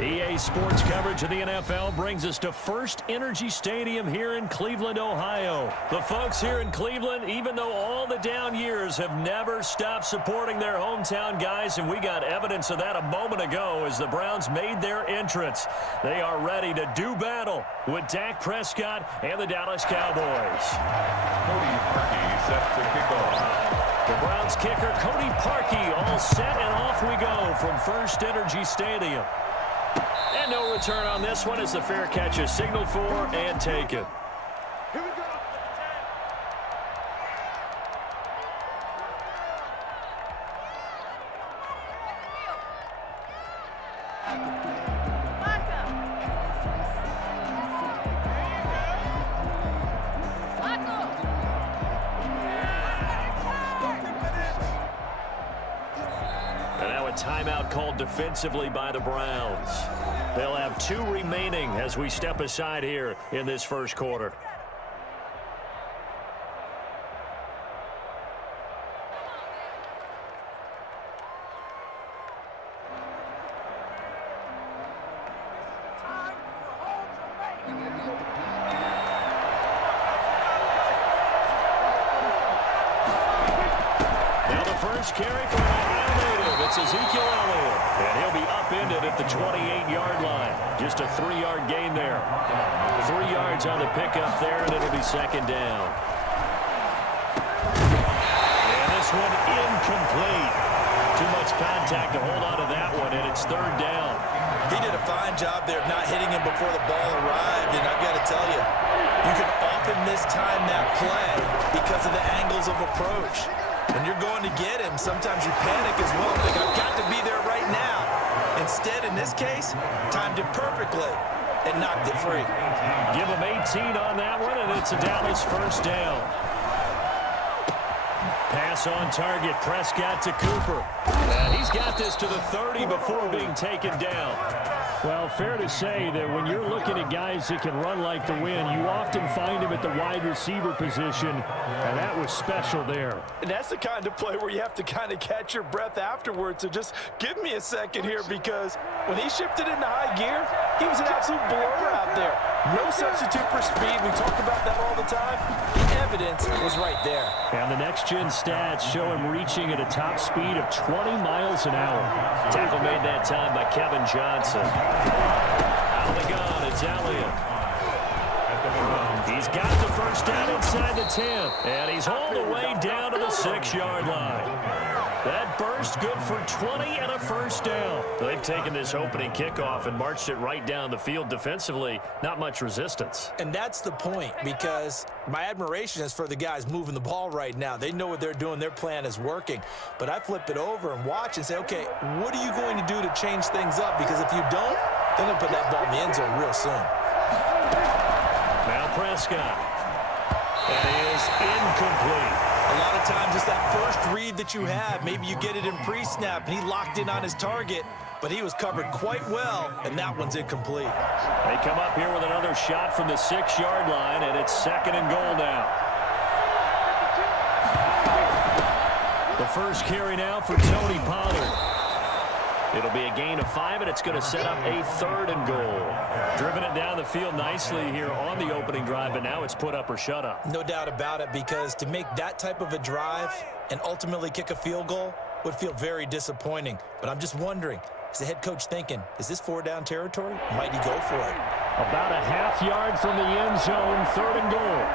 EA Sports coverage of the NFL brings us to First Energy Stadium here in Cleveland, Ohio. The folks here in Cleveland, even though all the down years, have never stopped supporting their hometown guys, and we got evidence of that a moment ago as the Browns made their entrance. They are ready to do battle with Dak Prescott and the Dallas Cowboys. Cody Parkey set to kick off. The Browns kicker, Cody Parkey, all set, and off we go from First Energy Stadium. And no return on this one as the fair catch is signaled for and taken. Here we go. And now a timeout called defensively by the Browns. They'll have 2 remaining as we step aside here in this first quarter. Now the first carry for an Ohio native. It's Ezekiel Elliott. And he'll be upended at the 28-yard line. Just a 3-yard gain there. 3 yards on the pickup there, and it'll be second down. And this one incomplete. Too much contact to hold on to that one, and it's third down. He did a fine job there of not hitting him before the ball arrived, and I've got to tell you, you can often mistime that play because of the angles of approach. When you're going to get him, sometimes you panic as well. Like, I've got to be there right now. Instead, in this case, timed it perfectly and knocked it free. Give him 18 on that one, and it's a Dallas first down. Pass on target, Prescott to Cooper. And he's got this to the 30 before being taken down. Well, fair to say that when you're looking at guys that can run like the wind, you often find him at the wide receiver position, and that was special there. And that's the kind of play where you have to kind of catch your breath afterwards. So just give me a second here, because when he shifted into high gear, he was an absolute blower out there. No substitute for speed. We talk about that all the time. The evidence was right there. And the next-gen stats show him reaching at a top speed of 20 miles an hour. Tackle made that time by Kevin Johnson. Out of the gun, it's Elliott. He's got the first down inside the 10. And he's hauled away down to the 6-yard line. That burst good for 20 and a first down. They've taken this opening kickoff and marched it right down the field defensively. Not much resistance. And that's the point, because my admiration is for the guys moving the ball right now. They know what they're doing. Their plan is working. But I flip it over and watch and say, okay, what are you going to do to change things up? Because if you don't, they're going to put that ball in the end zone real soon. Now Prescott. That is incomplete. A lot of times it's that first read that you have. Maybe you get it in pre-snap, and he locked in on his target, but he was covered quite well, and that one's incomplete. They come up here with another shot from the 6-yard line, and it's second and goal now. The first carry now for Tony Pollard. It'll be a gain of 5, and it's going to set up a third and goal. Driven it down the field nicely here on the opening drive, but now it's put up or shut up. No doubt about it, because to make that type of a drive and ultimately kick a field goal would feel very disappointing. But I'm just wondering, is the head coach thinking, is this 4-down territory? Might he go for it? About a half yard from the end zone, third and goal.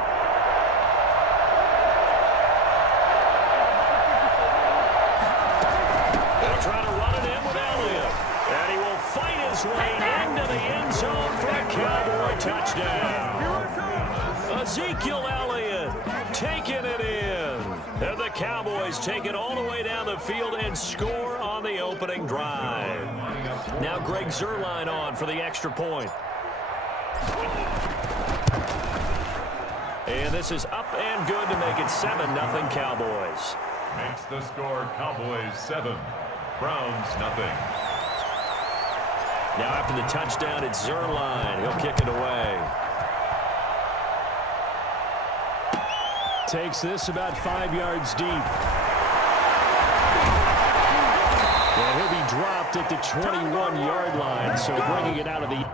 Try to run it in with Elliott. And he will fight his way into the end zone for a Cowboy touchdown. Ezekiel Elliott taking it in. And the Cowboys take it all the way down the field and score on the opening drive. Now Greg Zuerlein on for the extra point. And this is up and good to make it 7-0 Cowboys. Makes the score Cowboys 7. Browns nothing. Now after the touchdown, it's Zuerlein. He'll kick it away. Takes this about 5 yards deep. And he'll be dropped at the 21-yard line, so bringing it out of the...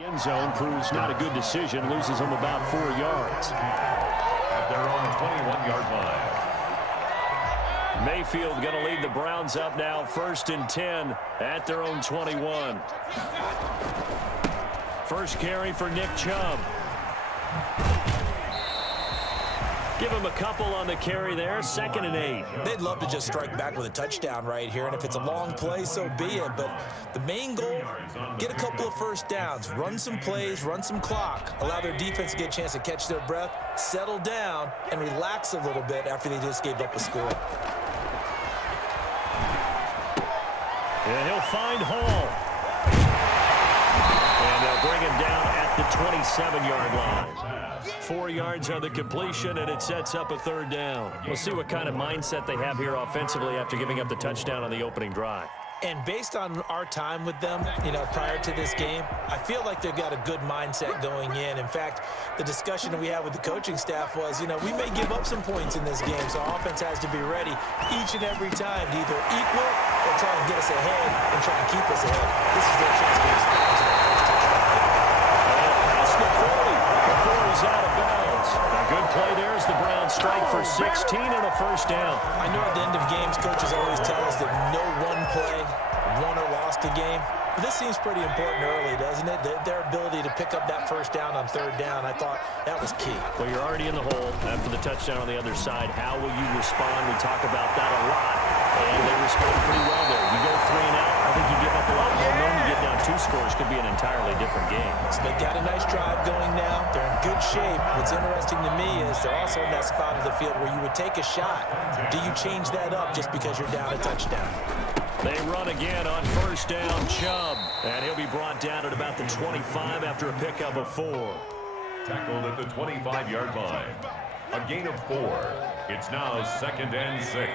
End zone proves not a good decision, loses them about 4 yards. At their own 21-yard line. Mayfield going to lead the Browns up now, 1st and 10 at their own 21. First carry for Nick Chubb. Give him a couple on the carry there, 2nd and 8. They'd love to just strike back with a touchdown right here, and if it's a long play, so be it. But the main goal, get a couple of first downs, run some plays, run some clock, allow their defense to get a chance to catch their breath, settle down, and relax a little bit after they just gave up a score. And he'll find Hall. And they'll bring him down at the 27-yard line. 4 yards on the completion, and it sets up a 3rd down. We'll see what kind of mindset they have here offensively after giving up the touchdown on the opening drive. And based on our time with them, prior to this game, I feel like they've got a good mindset going in. In fact, the discussion that we had with the coaching staff was, we may give up some points in this game, so our offense has to be ready each and every time to either equal or try and get us ahead and try and keep us ahead. This is their chance to get us past the 40 before he's out of bounds. A good play there as the Browns strike for 16 and a 1st down. I know at the end of games, coaches always tell us that no one play won or lost a game. But this seems pretty important early, doesn't it? Their ability to pick up that 1st down on 3rd down, I thought that was key. Well, you're already in the hole after the touchdown on the other side. How will you respond? We talk about that a lot. And they respond pretty well there. You go 3 and out, I think you give up a lot more. Knowing you get down 2 scores could be an entirely different game. So they got a nice drive going now. They're in good shape. What's interesting to me is they're also in that spot of the field where you would take a shot. Do you change that up just because you're down a touchdown? They run again on 1st down, Chubb. And he'll be brought down at about the 25 after a pickup of 4. Tackled at the 25-yard line. A gain of 4. It's now 2nd and 6.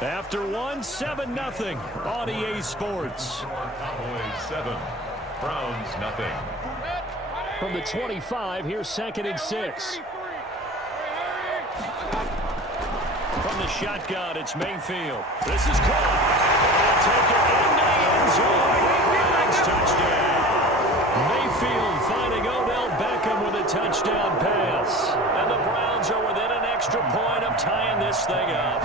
After 1, 7-0 on EA Sports. Cowboys 7. Browns nothing. From the 25, here's 2nd and 6. From the shotgun, it's Mayfield. This is caught. They'll take it into the end zone. Browns touchdown. Mayfield finding Odell Beckham with a touchdown pass. And the Browns are within an extra point of tying this thing up.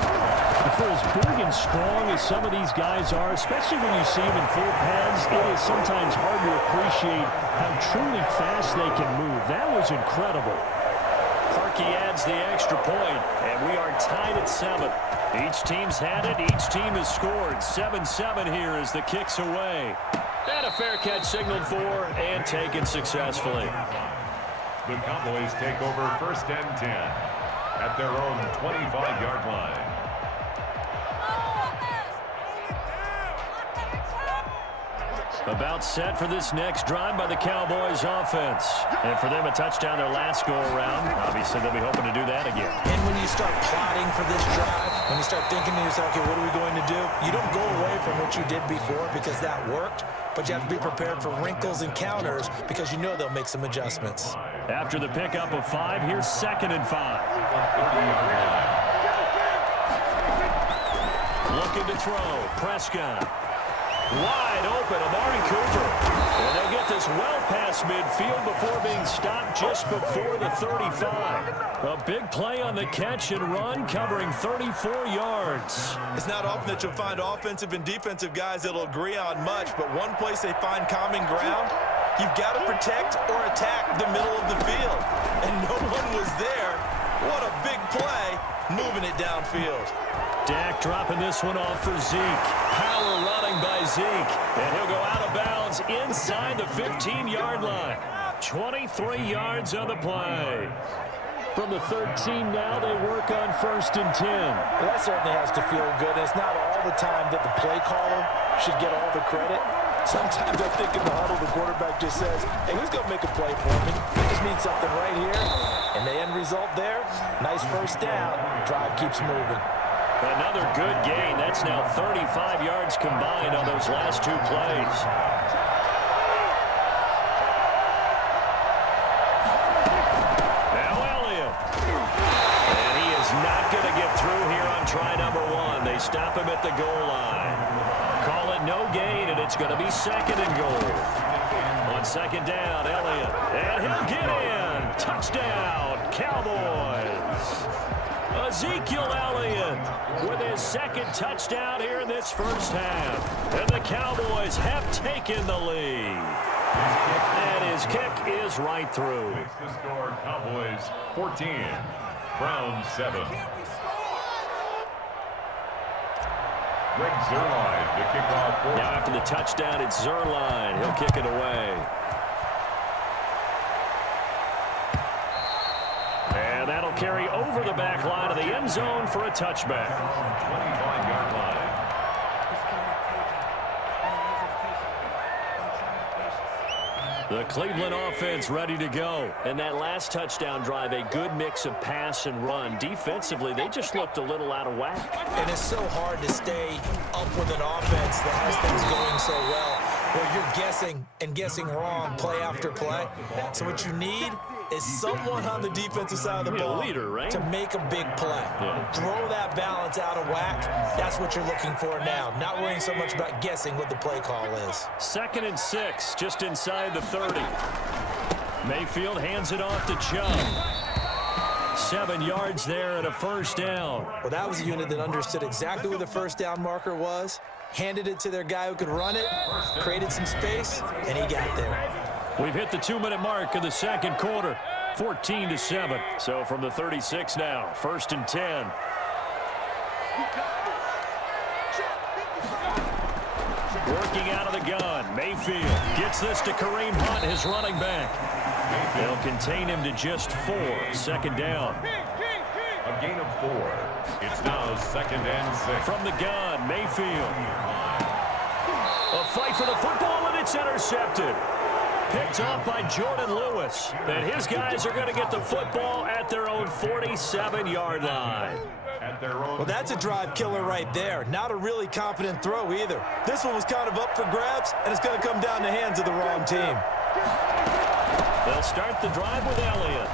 For as big and strong as some of these guys are, especially when you see them in full pads, it is sometimes hard to appreciate how truly fast they can move. That was incredible. Parkey adds the extra point, and we are tied at 7. Each team's had it. Each team has scored. 7-7 here as the kick's away. And a fair catch signaled for and taken successfully. The Cowboys take over 1st and 10 at their own 25-yard line. About set for this next drive by the Cowboys offense. And for them, a touchdown their last go-around. Obviously, they'll be hoping to do that again. And when you start plotting for this drive, when you start thinking to yourself, okay, what are we going to do? You don't go away from what you did before because that worked, but you have to be prepared for wrinkles and counters because you know they'll make some adjustments. After the pickup of 5, here's 2nd and 5. Looking to throw. Prescott. Wide open, Amari Cooper. And they'll get this well past midfield before being stopped just before the 35. A big play on the catch and run, covering 34 yards. It's not often that you'll find offensive and defensive guys that'll agree on much, but one place they find common ground, you've got to protect or attack the middle of the field. And no one was there. What a big play, moving it downfield. Dak dropping this one off for Zeke. Power running by Zeke. And he'll go out of bounds inside the 15-yard line. 23 yards on the play. From the 13 now, they work on 1st and 10. Well, that certainly has to feel good. It's not all the time that the play caller should get all the credit. Sometimes I think in the huddle, the quarterback just says, hey, who's going to make a play for me? I just need something right here. And the end result there, nice first down. Drive keeps moving. Another good gain. That's now 35 yards combined on those last 2 plays. Now Elliott. And he is not going to get through here on try number 1. They stop him at the goal line. Call it no gain, and it's going to be 2nd and goal. On 2nd down, Elliott. And he'll get in. Touchdown, Cowboys. Ezekiel Elliott with his 2nd touchdown here in this first half. And the Cowboys have taken the lead. And his kick is right through. Makes the score Cowboys 14, Browns 7. Greg Zuerlein, the kickoff for. Now after the touchdown, it's Zuerlein. He'll kick it away. And that'll carry over the back line of the end zone for a touchback. 25-yard line. The Cleveland offense ready to go. And that last touchdown drive, a good mix of pass and run. Defensively, they just looked a little out of whack. And it's so hard to stay up with an offense that has things going so well, where you're guessing and guessing wrong play after play. So what you need is someone on the defensive side of the ball leader, right? to make a big play. Yeah. Throw that balance out of whack. That's what you're looking for now. Not worrying so much about guessing what the play call is. 2nd and 6, just inside the 30. Mayfield hands it off to Chubb. 7 yards there and a first down. Well, that was a unit that understood exactly where the first down marker was, handed it to their guy who could run it, created some space, and he got there. We've hit the 2-minute mark of the 2nd quarter, 14-7. So from the 36 now, 1st and 10. Working out of the gun, Mayfield gets this to Kareem Hunt, his running back. They'll contain him to just 4, 2nd down. A gain of 4. It's now 2nd and 6. From the gun, Mayfield. A fight for the football, and it's intercepted. Picked off by Jordan Lewis. And his guys are going to get the football at their own 47-yard line. At their own. Well, that's a drive killer right there. Not a really confident throw either. This one was kind of up for grabs, and it's going to come down the hands of the wrong team. They'll start the drive with Elliott.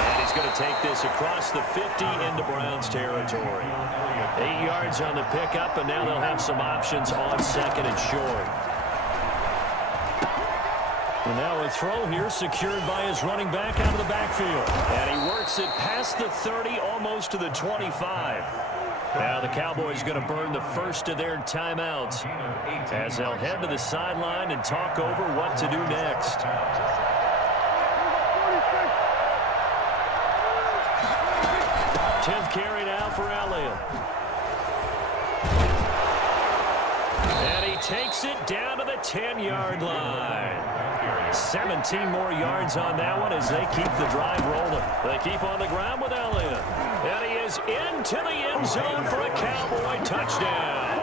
And he's going to take this across the 50 into Browns territory. 8 yards on the pickup, and now they'll have some options on 2nd and short. And now a throw here secured by his running back out of the backfield. And he works it past the 30, almost to the 25. Now the Cowboys going to burn the first of their timeouts as they'll head to the sideline and talk over what to do next. 10th carry now for Elliott. And he takes it down to the 10-yard line. 17 more yards on that one as they keep the drive rolling. They keep on the ground with Elliott. And he is into the end zone for a Cowboy touchdown.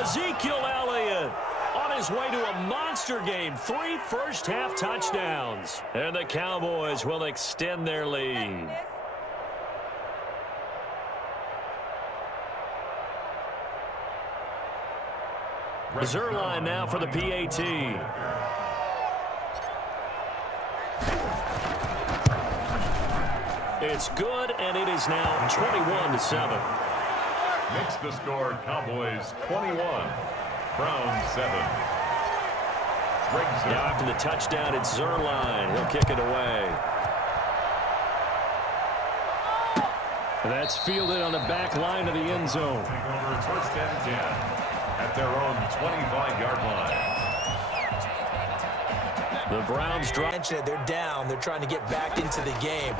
Ezekiel Elliott on his way to a monster game. 3 first-half touchdowns. And the Cowboys will extend their lead. Zuerlein now for the PAT. It's good, and it is now 21-7. Makes the score Cowboys 21, Browns 7. Now after the touchdown, it's Zuerlein. He'll kick it away. That's fielded on the back line of the end zone. Take over 1st and 10 at their own 25-yard line. The Browns drop. They're down. They're trying to get back into the game.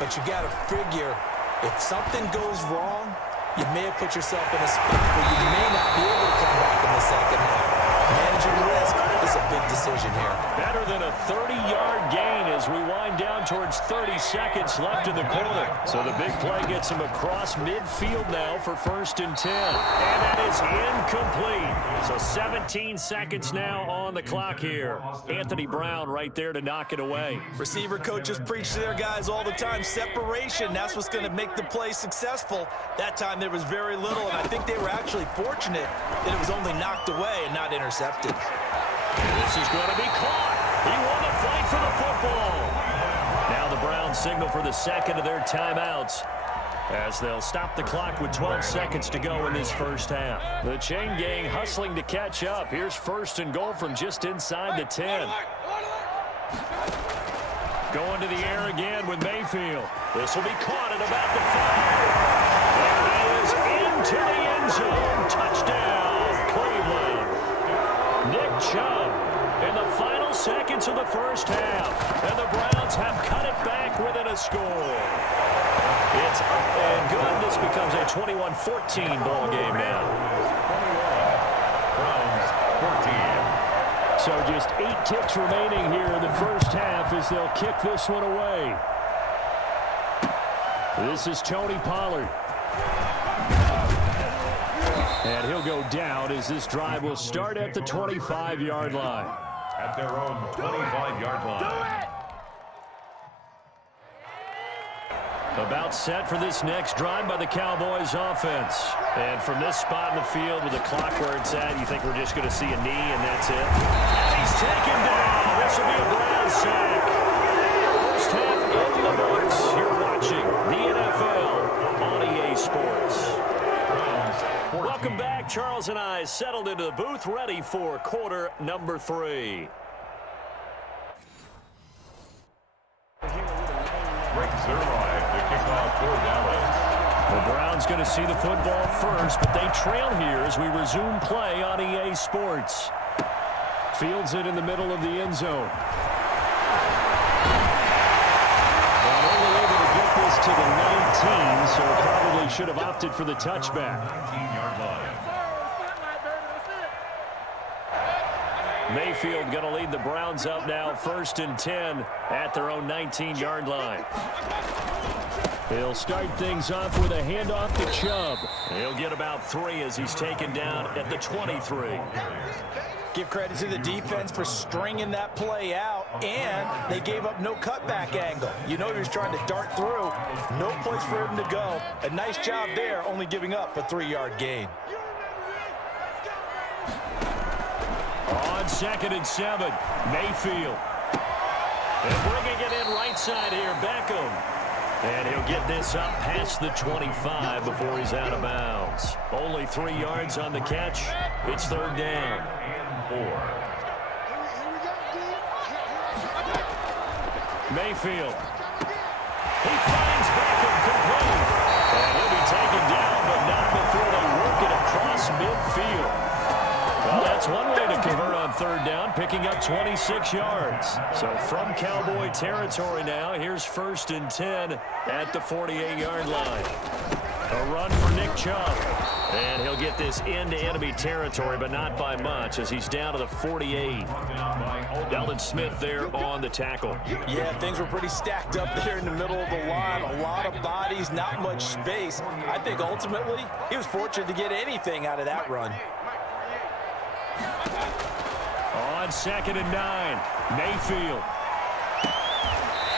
But you got to figure, if something goes wrong, you may have put yourself in a spot where you may not be able to come back in the second half. Managing risk is a big decision. conversion here. Better than a 30-yard gain as we wind down towards 30 seconds left in the quarter. So the big play gets him across midfield now for 1st and 10. And that is incomplete. So 17 seconds now on the clock here. Anthony Brown right there to knock it away. Receiver coaches preach to their guys all the time. Separation, that's what's going to make the play successful. That time there was very little, and I think they were actually fortunate that it was only knocked away and not intercepted. This is going to be caught. He won the fight for the football. Now the Browns signal for the second of their timeouts as they'll stop the clock with 12 seconds to go in this first half. The chain gang hustling to catch up. Here's 1st and goal from just inside the 10. Going to the air again with Mayfield. This will be caught at about the 5. There he is into the end zone. Touchdown, Cleveland. Nick Chubb in the final seconds of the first half. And the Browns have cut it back within a score. It's up and good. This becomes a 21-14 ball game now. 21, Browns 14. So just 8 ticks remaining here in the first half as they'll kick this one away. This is Tony Pollard. And he'll go down as this drive will start at the 25-yard line. At their own 25-yard line. About set for this next drive by the Cowboys offense. And from this spot in the field with the clock where it's at, you think we're just going to see a knee and that's it? And he's taken down. This will be a Browns sack. First half in the books. You're watching the NFL on EA Sports. Welcome back. Charles and I settled into the booth ready for quarter number 3. Brings their live to kick off for Dallas. The Browns going to see the football first, but they trail here as we resume play on EA Sports. Fields it in the middle of the end zone. And only able to get this to the 19, so probably should have opted for the touchback. 19-yard line. Mayfield going to lead the Browns up now, 1st and 10 at their own 19-yard line. He'll start things off with a handoff to Chubb. He'll get about 3 as he's taken down at the 23. Give credit to the defense for stringing that play out, and they gave up no cutback angle. You know he was trying to dart through. No place for him to go. A nice job there, only giving up a 3-yard gain. On 2nd and 7, Mayfield. And bringing it in right side here, Beckham. And he'll get this up past the 25 before he's out of bounds. Only 3 yards on the catch. It's 3rd down. 4. Mayfield. He finds Beckham complete. And he'll be taken down, but not before they work it across midfield. Well, that's one way to convert on 3rd down, picking up 26 yards. So from Cowboy territory now, here's 1st and 10 at the 48-yard line. A run for Nick Chubb. And he'll get this into enemy territory, but not by much as he's down to the 48. Delton Smith there on the tackle. Yeah, things were pretty stacked up there in the middle of the line. A lot of bodies, not much space. I think ultimately he was fortunate to get anything out of that run. On 2nd and 9, Mayfield.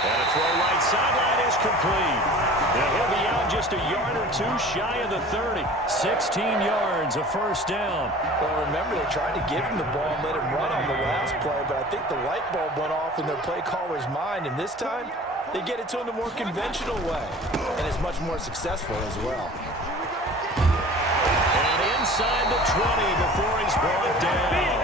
And a throw right sideline is complete. And he'll be out just a yard or 2 shy of the 30. 16 yards, a 1st down. Well, remember, they tried to give him the ball and let him run on the last play, but I think the light bulb went off in their play caller's mind, and this time they get it to him the more conventional way, and it's much more successful as well. And inside the 20 before he's brought down.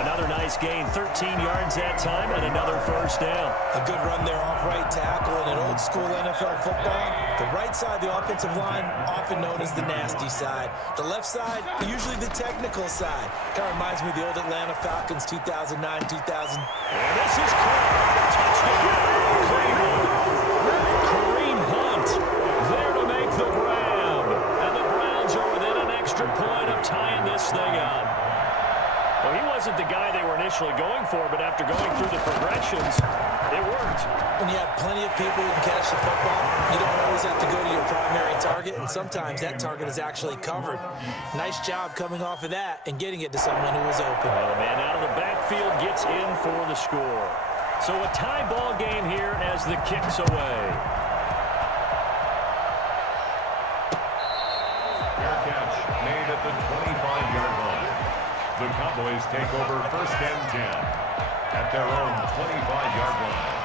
Another nice gain, 13 yards that time, and another 1st down. A good run there off right tackle in an old school NFL football. The right side of the offensive line, often known as the nasty side. The left side, usually the technical side. Kind of reminds me of the old Atlanta Falcons 2009-2000. And this is caught. Touchdown, Cleveland. Kareem Hunt there to make the grab. And the Browns are within an extra point of tying this thing up. Well, he wasn't the guy they were initially going for, but after going through the progressions, it worked. When you have plenty of people who can catch the football, you don't always have to go to your primary target, and sometimes that target is actually covered. Nice job coming off of that and getting it to someone who was open. Well, the man out of the backfield gets in for the score. So a tie ball game here as the kick's away. Fair catch made at the 25-yard line. The Cowboys take over 1st and 10 at their own 25-yard line.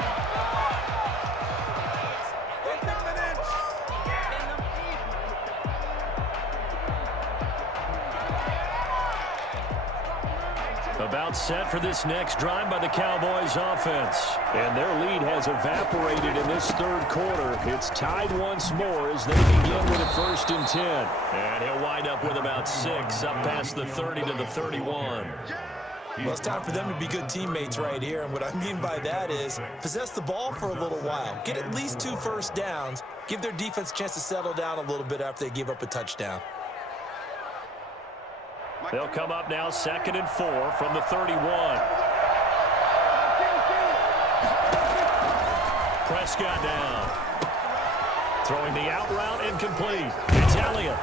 About set for this next drive by the Cowboys offense. And their lead has evaporated in this third quarter. It's tied once more as they begin with a 1st and 10. And he'll wind up with about 6 up past the 30 to the 31. Well, it's time for them to be good teammates right here. And what I mean by that is possess the ball for a little while. Get at least 2 first downs. Give their defense a chance to settle down a little bit after they give up a touchdown. They'll come up now 2nd and 4 from the 31. Prescott down. Throwing the out route incomplete. It's Elliott.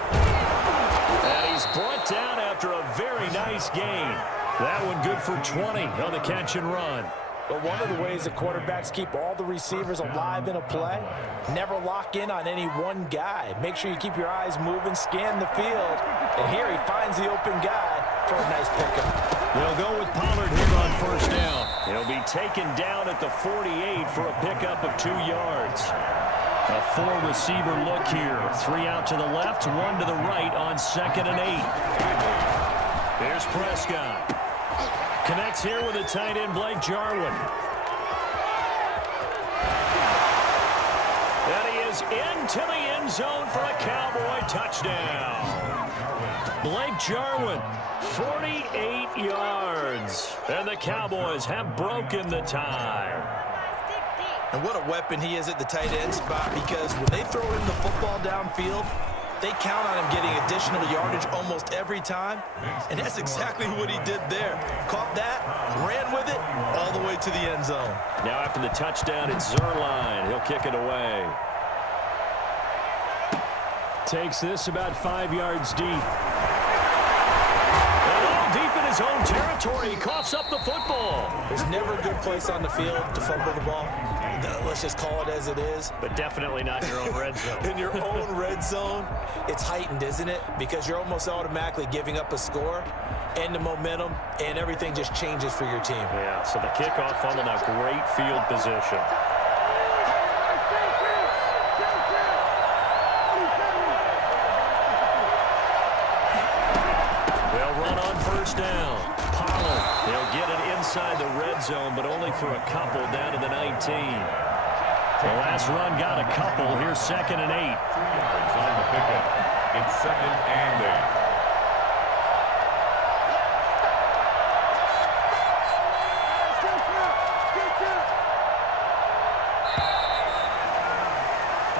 And he's brought down after a very nice gain. That one good for 20 on the catch and run. But one of the ways that quarterbacks keep all the receivers alive in a play, never lock in on any one guy. Make sure you keep your eyes moving, scan the field, and here he finds the open guy for a nice pickup. They'll go with Pollard here on 1st down. He'll be taken down at the 48 for a pickup of 2 yards. A 4-receiver look here. 3 out to the left, 1 to the right on 2nd and 8. Here's Prescott. Connects here with a tight end, Blake Jarwin. And he is into the end zone for a Cowboy touchdown. Blake Jarwin, 48 yards. And the Cowboys have broken the tie. And what a weapon he is at the tight end spot, because when they throw him the football downfield, they count on him getting additional yardage almost every time, and that's exactly what he did there. Caught that, ran with it, all the way to the end zone. Now after the touchdown, it's Zerline. He'll kick it away. Takes this about 5 yards deep. And all deep in his own territory. He coughs up the football. There's never a good place on the field to fumble the ball. Let's just call it as it is. But definitely not in your own red zone. In your own red zone, it's heightened, isn't it? Because you're almost automatically giving up a score and the momentum, and everything just changes for your team. Yeah, so the kickoff fumble, now great field position. They'll run on 1st down. Pollard, they'll get it inside the red zone, but only for a couple down to the 19. The last run got a couple. Here's 2nd and 8. It's on the pickup. It's 2nd and 8.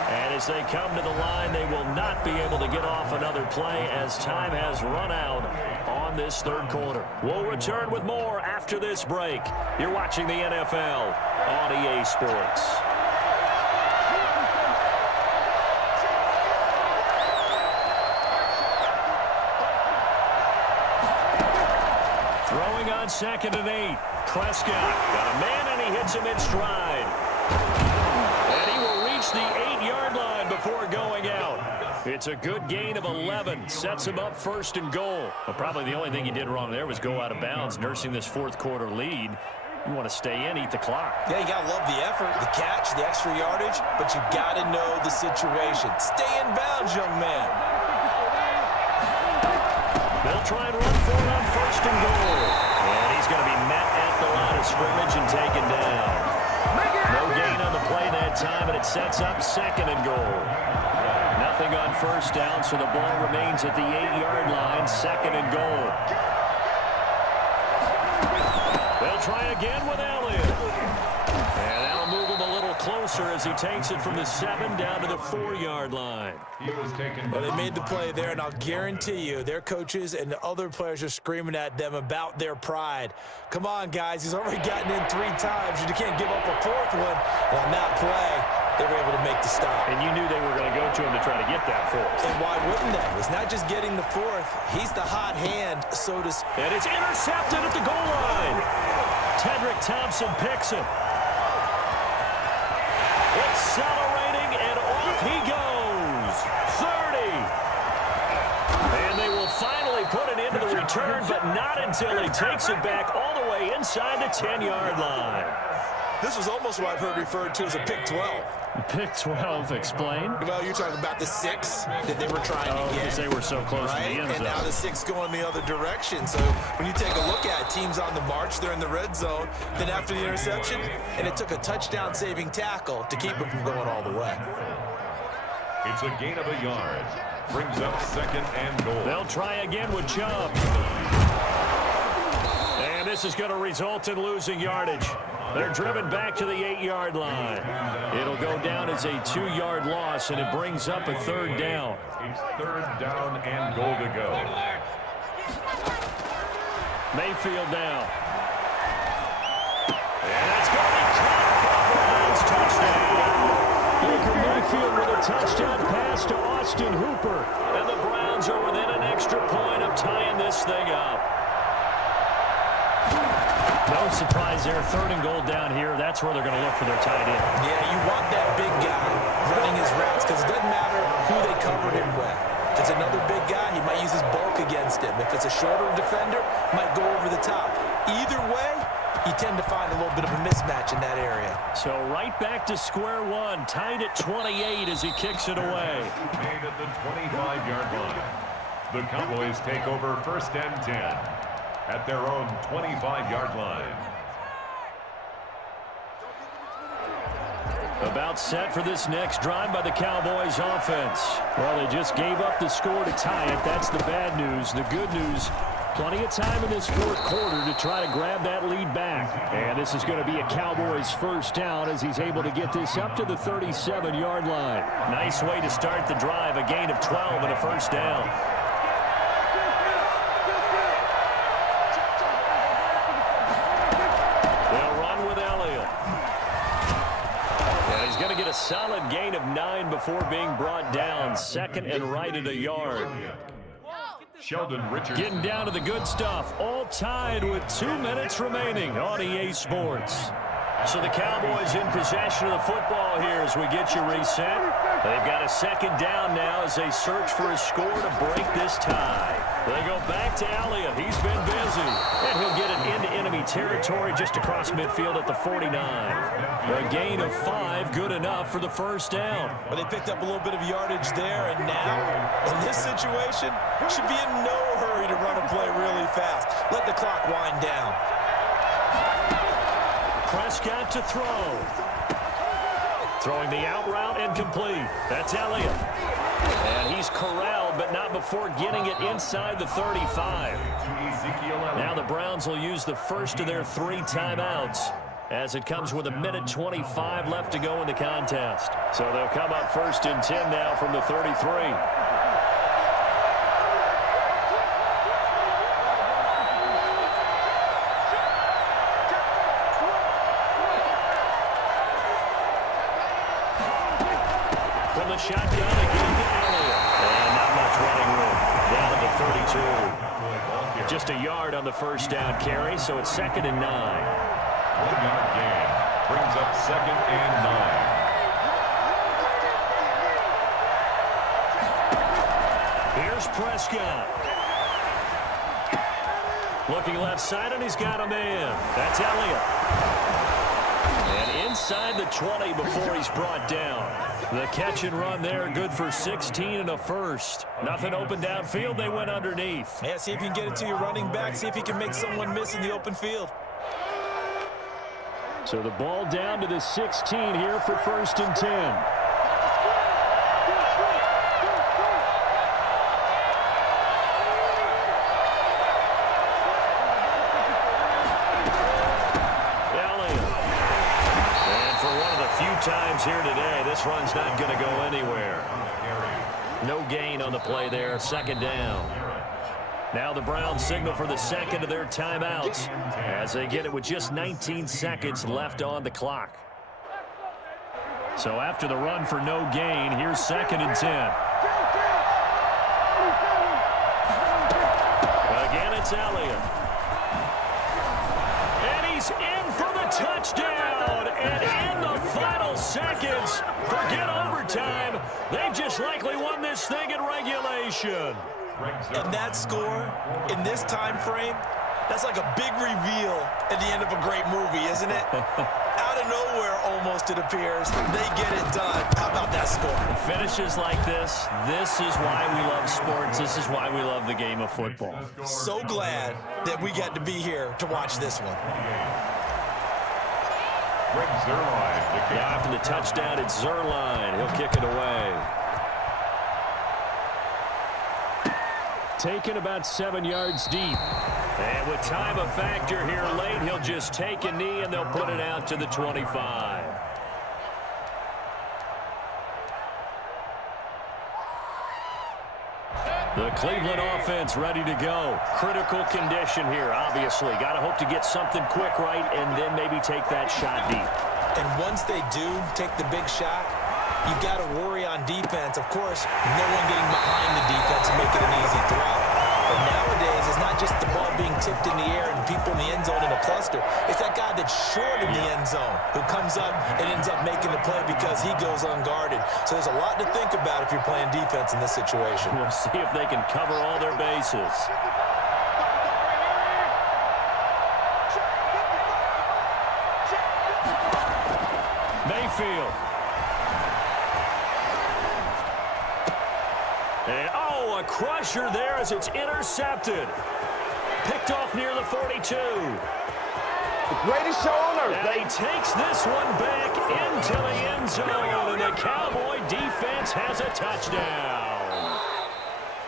And as they come to the line, they will not be able to get off another play as time has run out on this third quarter. We'll return with more after this break. You're watching the NFL on EA Sports. Throwing on 2nd and 8. Prescott got a man, and he hits him in stride. And he will reach the 8-yard line before going out. It's a good gain of 11. Sets him up 1st and goal. Well, probably the only thing he did wrong there was go out of bounds, nursing this 4th quarter lead. You want to stay in, eat the clock. Yeah, you got to love the effort, the catch, the extra yardage, but you got to know the situation. Stay in bounds, young man. They'll try and run for it on 1st and goal. And he's going to be met at the line of scrimmage and taken down. No gain on the play that time, and it sets up 2nd and goal. Nothing on 1st down, so the ball remains at the 8-yard line, 2nd and goal. They'll try again with Elliott. And that'll move him a little closer. closer as he takes it from the 7 down to the 4-yard line. He was taken. Well, they made the play there, and I'll guarantee you their coaches and the other players are screaming at them about their pride. Come on, guys. He's already gotten in 3 times. You can't give up a 4th one. And on that play, they were able to make the stop. And you knew they were going to go to him to try to get that 4th. And why wouldn't they? It's not just getting the 4th. He's the hot hand, so to speak. And it's intercepted at the goal line. Tedrick Thompson picks it. Accelerating, and off he goes. 30. And they will finally put it into the return, but not until he takes it back all the way inside the 10-yard line. This was almost what I've heard referred to as a pick 12. Pick 12, explain. Well, you're talking about the 6 that they were trying to get. Because they were so close to the end zone. And now the 6 going the other direction. So when you take a look at teams on the march, they're in the red zone. Then after the interception, and it took a touchdown-saving tackle to keep it from going all the way. It's a gain of a yard. Brings up 2nd and goal. They'll try again with Chubb. And this is going to result in losing yardage. They're driven back to the 8-yard line. It'll go down as a 2-yard loss, and it brings up a 3rd down. It's 3rd down and goal to go. Mayfield down. And that's going to be caught for a Browns touchdown. Baker Mayfield with a touchdown pass to Austin Hooper. And the Browns are within an extra point of tying this thing up. No surprise there. 3rd and goal down here. That's where they're going to look for their tight end. Yeah, you want that big guy running his routes because it doesn't matter who they cover him with. If it's another big guy, he might use his bulk against him. If it's a shorter defender, might go over the top. Either way, you tend to find a little bit of a mismatch in that area. So right back to square one, tied at 28 as he kicks it away. Made at the 25-yard line. The Cowboys take over 1st and 10 at their own 25-yard line. About set for this next drive by the Cowboys offense. Well, they just gave up the score to tie it. That's the bad news. The good news, plenty of time in this 4th quarter to try to grab that lead back. And this is going to be a Cowboys 1st down as he's able to get this up to the 37-yard line. Nice way to start the drive, a gain of 12 and a 1st down. Going to get a solid gain of 9 before being brought down. 2nd and right at a yard. Sheldon Richardson. Getting down to the good stuff. All tied with 2 minutes remaining on EA Sports. So the Cowboys in possession of the football here as we get you reset. They've got a 2nd down now as they search for a score to break this tie. They go back to Elliott. He's been busy. And he'll get it into enemy territory just across midfield at the 49. A gain of 5, good enough for the 1st down. Well, they picked up a little bit of yardage there, and now, in this situation, should be in no hurry to run a play really fast. Let the clock wind down. Prescott to throw. Throwing the out route and complete. That's Elliott. And he's corralled, but not before getting it inside the 35. Now the Browns will use the first of their 3 timeouts as it comes with 1:25 left to go in the contest. So they'll come up 1st and 10 now from the 33. From the shotgun again to Elliott. And not much running room. Down to the 32. Just a yard on the 1st down carry, so it's 2nd and 9. 1-yard gain. Brings up 2nd and 9. Here's Prescott. Looking left side, and he's got a man. That's Elliott. And inside the 20 before he's brought down. The catch and run there, good for 16 and a 1st. Nothing open downfield, they went underneath. Yeah, see if you can get it to your running back. See if you can make someone miss in the open field. So the ball down to the 16 here for 1st and 10. times here today. This run's not going to go anywhere. No gain on the play there. Second down. Now the Browns signal for the second of their timeouts as they get it with just 19 seconds left on the clock. So after the run for no gain, here's 2nd and 10. Again, it's Elliott. And he's in for the touchdown. And in the final seconds, forget overtime. They've just likely won this thing in regulation. And that score, in this time frame, that's like a big reveal at the end of a great movie, isn't it? Out of nowhere, almost, it appears, they get it done. How about that score? Finishes like this is why we love sports. This is why we love the game of football. So glad that we got to be here to watch this one. After the touchdown, it's Zerline. He'll kick it away. Taken about 7 yards deep. And with time a factor here late, he'll just take a knee and they'll put it out to the 25. The Cleveland offense ready to go. Critical condition here, obviously. Got to hope to get something quick right and then maybe take that shot deep. And once they do take the big shot, you got to worry on defense. Of course, no one getting behind the defense and make it an easy throw. But nowadays, it's not just the ball being tipped in the air and people in the end zone in a cluster. It's that guy that's short in the end zone who comes up and ends up making the play because he goes unguarded. So there's a lot to think about if you're playing defense in this situation. We'll see if they can cover all their bases. Mayfield. And, oh, a crusher there as it's intercepted. Picked off near the 42. The greatest show on earth. And he takes this one back into the end zone, and the Cowboy defense has a touchdown.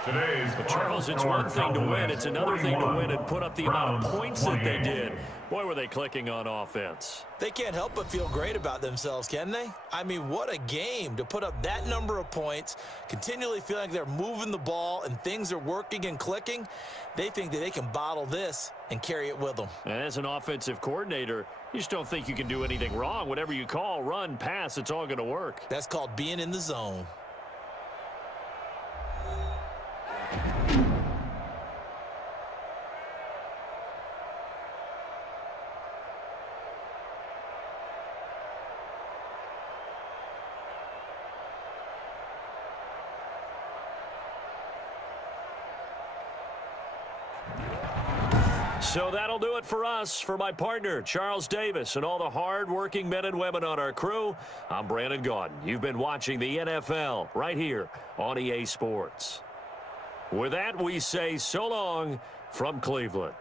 But Charles, it's one thing to win. It's another thing to win and put up the amount of points that they did. Boy, were they clicking on offense. They can't help but feel great about themselves, can they? I mean, what a game to put up that number of points, continually feeling like they're moving the ball and things are working and clicking. They think that they can bottle this and carry it with them. And as an offensive coordinator, you just don't think you can do anything wrong. Whatever you call, run, pass, it's all going to work. That's called being in the zone. So that'll do it for us. For my partner, Charles Davis, and all the hard-working men and women on our crew, I'm Brandon Gaudin. You've been watching the NFL right here on EA Sports. With that, we say so long from Cleveland.